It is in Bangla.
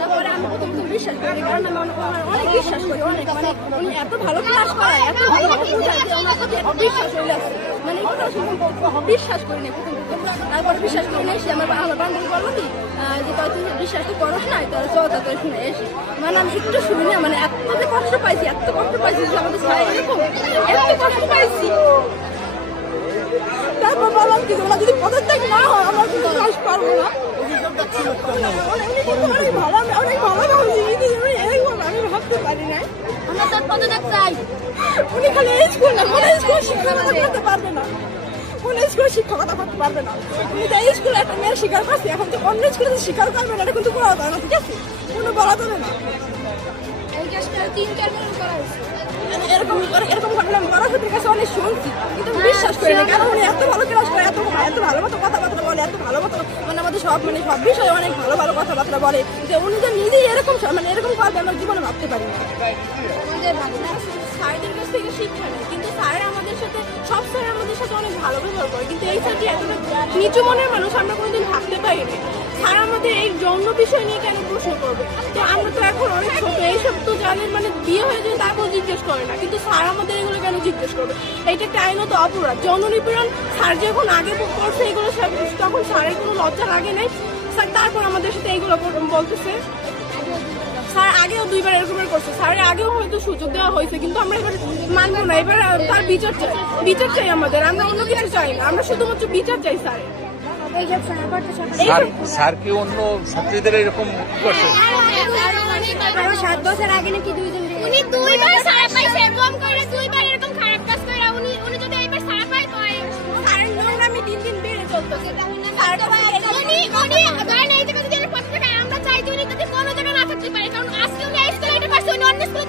তারপরে আমি প্রথম বিশ্বাস করি, কারণ আমি অনেক বিশ্বাস করি, অনেক মানে উনি এত ভালো ক্লাস করায়, এত ভালো বোঝায় যে ওনার প্রতি এত বিশ্বাস হয়ে যাচ্ছে, মানে বিশ্বাস করি না প্রথম। তারপরে বিশ্বাস করি না, সে আমার বান্ধবী বললো কি যে তুই বিশ্বাস তো করস না, তোর চলতা তোর শুনে এসে, মানে আমি একটু শুনি না, মানে এত কষ্ট পাইছি, এত কষ্ট পাইছি যে আমাদের সবাই এরকম এত কষ্ট পাইছি। তারপর বললাম কি ওরা যদি পদত্যাগ না হয় আমরা কিন্তু ক্লাস পারবো না। অনেক ভালো আমি ভাবতে পারি না আমরা তার পদত্যাগ চাই। উনি খালি স্কুল না, কোনো স্কুল শিক্ষকতা করতে পারবে না, কোন স্কুলে শিক্ষকতা করতে পারবে না। উনি যে স্কুলে একটা মেয়ে স্বীকার করছে, এখন তো অন্য স্কুলে স্বীকার করবে না, এটা কিন্তু করা যায় না, ঠিক আছে, কোনো বলা যাবে না। এরকম ঘটনা আমি বড়দের কাছে অনেক শুনছি, কিন্তু বিশ্বাস করি না, কারণ উনি এত ভালো ক্লাস করে, এত ভালো মতো কথাবার্তা বলে, এত ভালো মতো মানে আমাদের সব বিষয়ে অনেক ভালো ভালো কথাবার্তা বলে, যে উনি যে নিজেই এরকম মানে এরকম করবে আমরা জীবনে ভাবতে পারি না। স্যারদের কাছ থেকে শিক্ষা নেই, কিন্তু স্যারের আমাদের সাথে সব স্যার আমাদের সাথে অনেক ভালো ব্যবহার করে, কিন্তু এই স্যারটি এতটা নিচু মনের মানুষ আমরা কোনোদিন ভাবতে পারিনি। স্যার আমাদের এই যৌন বিষয় নিয়ে কেন প্রশ্ন করবে, তো আমরা তো এখন অনেক ছোট, এইসব তো জানেন, মানে বিয়ে হয়ে যায় তারপর জিজ্ঞেস করে না, কিন্তু স্যার আমাদের এগুলো কেন জিজ্ঞেস করবে? এইটা একটা আইনত অপরাধ, যৌন নিপীড়ন স্যার যখন আগে করছে এগুলো, তখন স্যারের কোনো লজ্জা লাগে নাই, স্যার তারপর আমাদের সাথে এইগুলো বলতেছে। স্যার আগেও 2বার এরকমের করছে, স্যারের আগেও হয়তো সুযোগ দেওয়া হয়েছে, কিন্তু আমরা এবার মানবো না, এবার তার বিচার চাই আমাদের, আমরা অন্য কিছু চাই না, আমরা শুধুমাত্র বিচার চাই স্যারের। স্যার কি অন্য ছাত্রীদের এরকম করছে? 7 বছর আগে নাকি উনি 2বার সারা পাইছে, এরকম করে 2বার এরকম খারাপ কাজ করে, উনি যদি এইবার সারা পায় তো স্যারের নোংরামি দিন দিন বেড়ে চলতেছে। উনি আমরা চাই যে উনি যদি কোনো জায়গায় না থাকতে পারে, কারণ আজকে উনি স্কুলে এটা পারছে, উনি অন্য স্কুলে